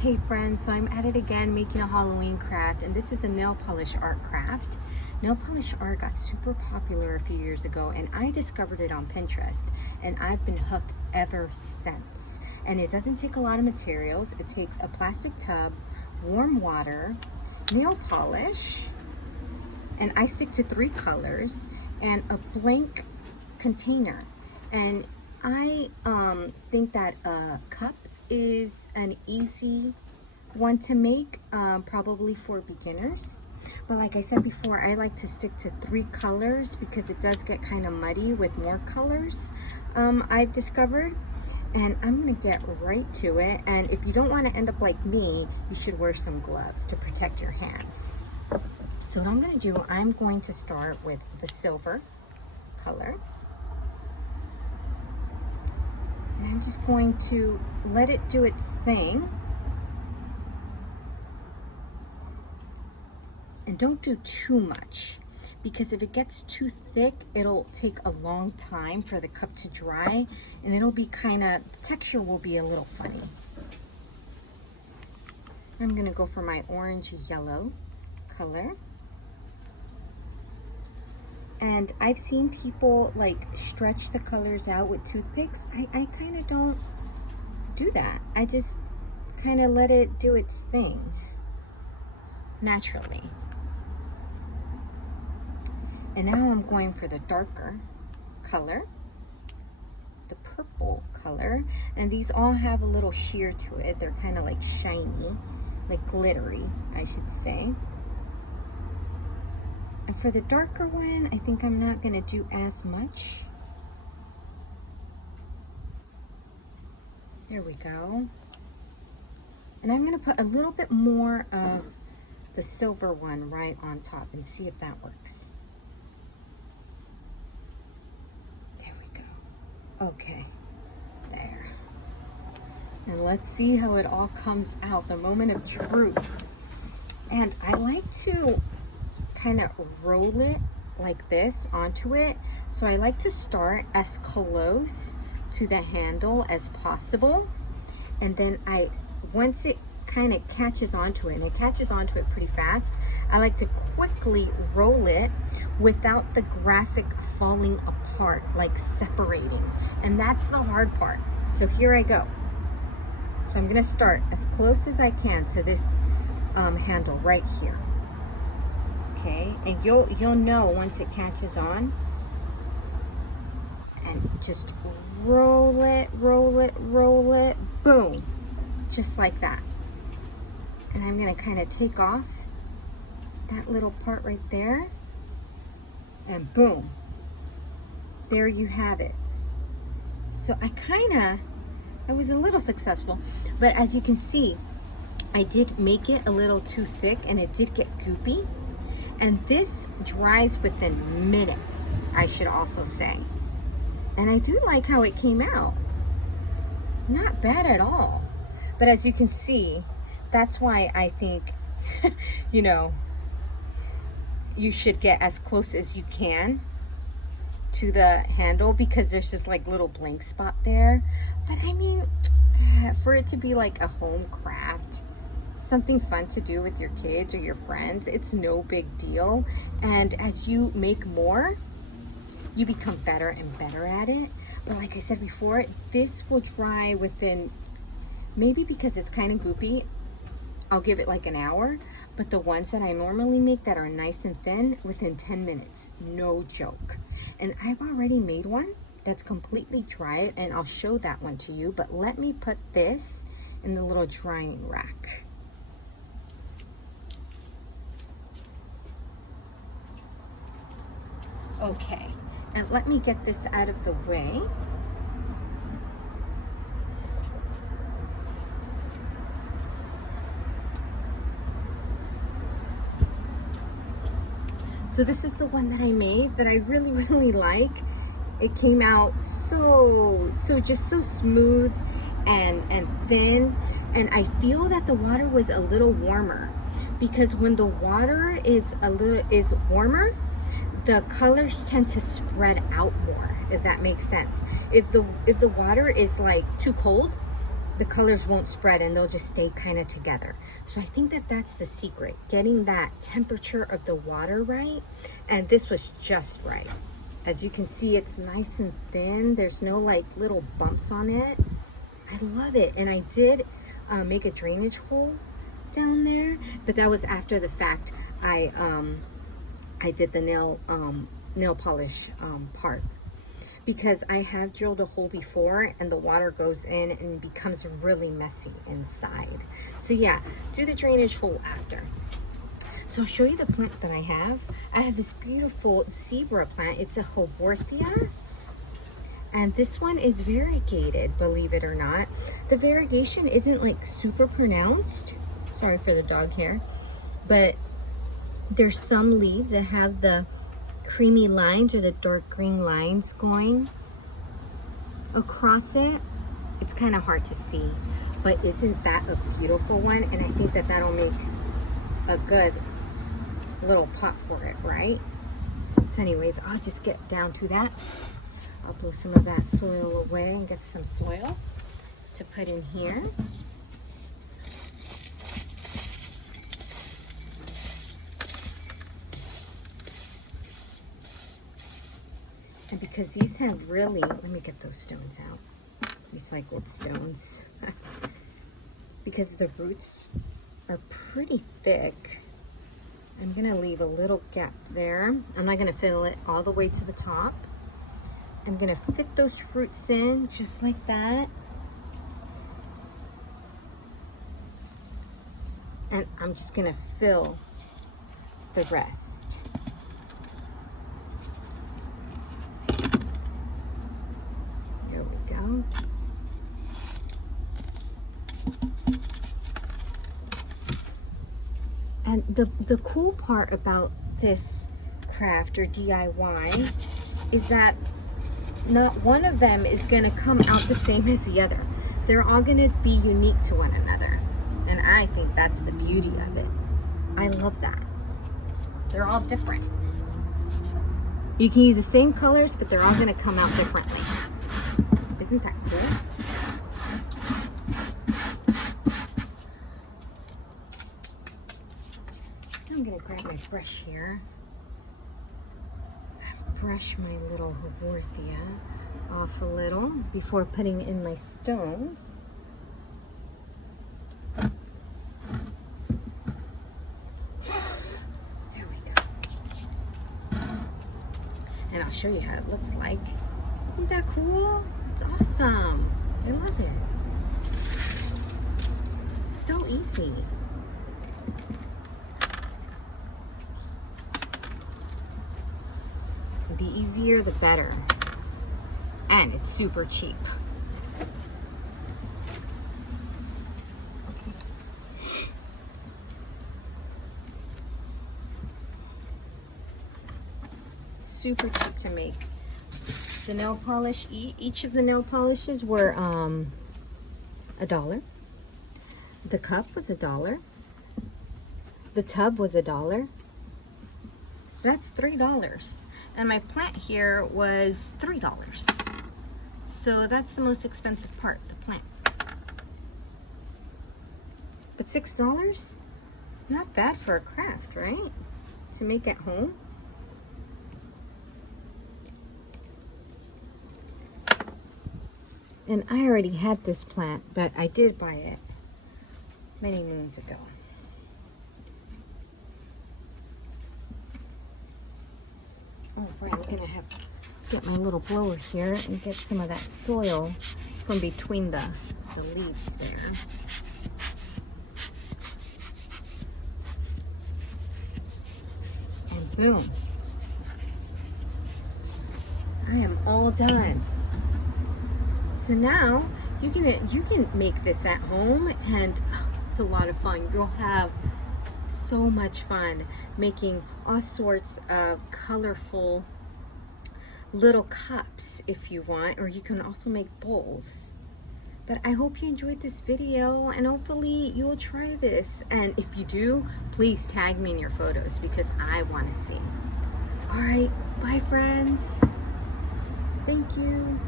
Hey friends, so I'm at it again making a Halloween craft, and this is a nail polish art craft. Nail polish art got super popular a few years ago, and I discovered it on Pinterest, and I've been hooked ever since. And it doesn't take a lot of materials. It takes a plastic tub, warm water, nail polish, and I stick to 3 colors, and a blank container. And I think that a cup is an easy one to make, probably for beginners. But like I said before, I like to stick to 3 colors because it does get kind of muddy with more colors, I've discovered. And I'm gonna get right to it. And if you don't want to end up like me, you should wear some gloves to protect your hands. So what I'm gonna do, I'm going to start with the silver color. And I'm just going to let it do its thing. And don't do too much, because if it gets too thick, it'll take a long time for the cup to dry, and it'll be the texture will be a little funny. I'm gonna go for my orange yellow color. And I've seen people like stretch the colors out with toothpicks. I kind of don't do that. I just kind of let it do its thing naturally. And now I'm going for the darker color, the purple color. And these all have a little sheer to it. They're kind of like shiny, like glittery, I should say. And for the darker one, I think I'm not gonna do as much. There we go. And I'm gonna put a little bit more of the silver one right on top and see if that works. There we go. Okay, there. And let's see how it all comes out, the moment of truth. And I like to kind of roll it like this onto it. So I like to start as close to the handle as possible. And then once it kind of catches onto it, and it catches onto it pretty fast, I like to quickly roll it without the graphic falling apart, like separating. And that's the hard part. So here I go. So I'm gonna start as close as I can to this handle right here. Okay, and you'll know once it catches on. And just roll it, roll it, roll it, boom, just like that. And I'm gonna kind of take off that little part right there, and boom, there you have it. So I was a little successful, but as you can see, I did make it a little too thick and it did get goopy. And this dries within minutes, I should also say. And I do like how it came out. Not bad at all. But as you can see, that's why I think, you should get as close as you can to the handle, because there's this like little blank spot there. But I mean, for it to be like a home craft, something fun to do with your kids or your friends, it's no big deal. And as you make more, you become better and better at it. But like I said before, this will dry within, maybe because it's kind of goopy, I'll give it like an hour. But the ones that I normally make that are nice and thin, within 10 minutes, no joke. And I've already made one that's completely dry, and I'll show that one to you. But let me put this in the little drying rack. Okay, and let me get this out of the way. So this is the one that I made that I really, really like. It came out so smooth and thin. And I feel that the water was a little warmer, because when the water is warmer, the colors tend to spread out more, if that makes sense. If the water is like too cold, the colors won't spread and they'll just stay kind of together. So I think that that's the secret, getting that temperature of the water right. And this was just right. As you can see, it's nice and thin. There's no like little bumps on it. I love it. And I did make a drainage hole down there, but that was after the fact. I did the nail polish part, because I have drilled a hole before and the water goes in and becomes really messy inside. So yeah, do the drainage hole after. So I'll show you the plant that I have. I have this beautiful zebra plant. It's a Haworthia. And this one is variegated, believe it or not. The variegation isn't like super pronounced. Sorry for the dog hair. But there's some leaves that have the creamy lines or the dark green lines going across it. It's kind of hard to see, but isn't that a beautiful one? And I think that that'll make a good little pot for it, right? So anyways, I'll just get down to that. I'll blow some of that soil away and get some soil to put in here. And because these have really, let me get those stones out, recycled stones. Because the roots are pretty thick, I'm gonna leave a little gap there. I'm not gonna fill it all the way to the top. I'm gonna fit those roots in just like that. And I'm just gonna fill the rest. Here we go. And the cool part about this craft or DIY is that not one of them is gonna come out the same as the other. They're all gonna be unique to one another. And I think that's the beauty of it. I love that. They're all different. You can use the same colors, but they're all gonna come out differently. Isn't that cool? I'm gonna grab my brush here. Brush my little Haworthia off a little before putting in my stones. There we go. And I'll show you how it looks like. Isn't that cool? It's awesome. I love it. So easy. The easier, the better. And it's super cheap. Super cheap to make. The nail polish, each of the nail polishes were $1. The cup was $1. The tub was $1. So that's $3. And my plant here was $3. So that's the most expensive part, the plant. But $6? Not bad for a craft, right? To make at home. And I already had this plant, but I did buy it many moons ago. Oh, right, I'm gonna have to get my little blower here and get some of that soil from between the leaves there. And boom. I am all done. So now you can make this at home, and it's a lot of fun. You'll have so much fun making all sorts of colorful little cups if you want, or you can also make bowls. But I hope you enjoyed this video, and hopefully you will try this. And if you do, please tag me in your photos because I want to see. All right, bye friends. Thank you.